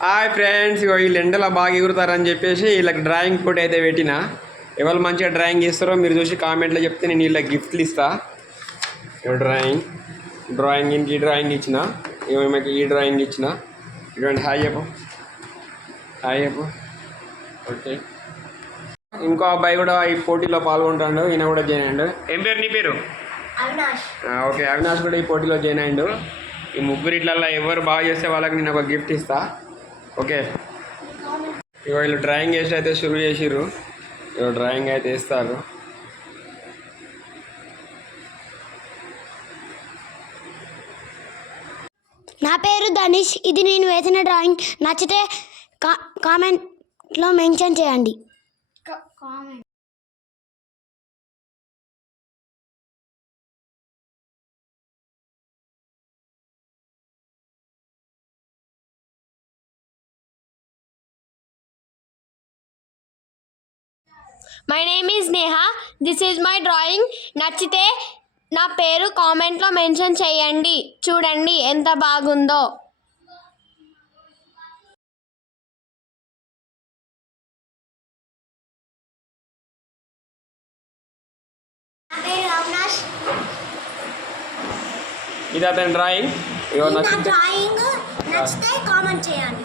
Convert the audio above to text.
Hi friends, ఇగో వీళ్ళు ఎండలో బాగా ఎగురుతారని చెప్పేసి వీళ్ళకి డ్రాయింగ్ పోటీ అయితే పెట్టిన. ఎవరు మంచిగా డ్రాయింగ్ చేస్తారో మీరు చూసి కామెంట్లో చెప్తే నేను వీళ్ళకి గిఫ్ట్లు ఇస్తా. డ్రాయింగ్ ఈ డ్రాయింగ్ ఇచ్చిన, ఏమేమి ఈ డ్రాయింగ్ ఇచ్చిన. ఇటువంటి హాయ్ చెప్పు, హాయ్ చెప్పు. ఓకే, ఇంకో అబ్బాయి కూడా ఈ పోటీలో పాల్గొంటాడు, ఈయన కూడా జాయిన్ అయ్యాడు. ఏం పేరు నీ పేరు? ఓకే, అవినాష్ కూడా ఈ పోటీలో జాయిన్ అయ్యాడు. ఈ ముగ్గురు ఇట్లల్లో ఎవరు బాగా చేస్తే వాళ్ళకి నేను ఒక గిఫ్ట్ ఇస్తా. ఓకే, ఇక వీళ్ళు డ్రాయింగ్ వేసి అయితే షురూ చేసిర్రు. ఇక డ్రాయింగ్ అయితే వేస్తారు. నా పేరు ధనిష్. ఇది నేను వేసిన డ్రాయింగ్. నచ్చితే కామెంట్లో మెన్షన్ చేయండి. My name is Neha. This is my drawing. నచ్చితే నా పేరు కామెంట్లో మెన్షన్ చేయండి. చూడండి ఎంత బాగుందో. ఇది అతని డ్రాయింగ్. డ్రాయింగ్ నచ్చితే కామెంట్ చేయండి.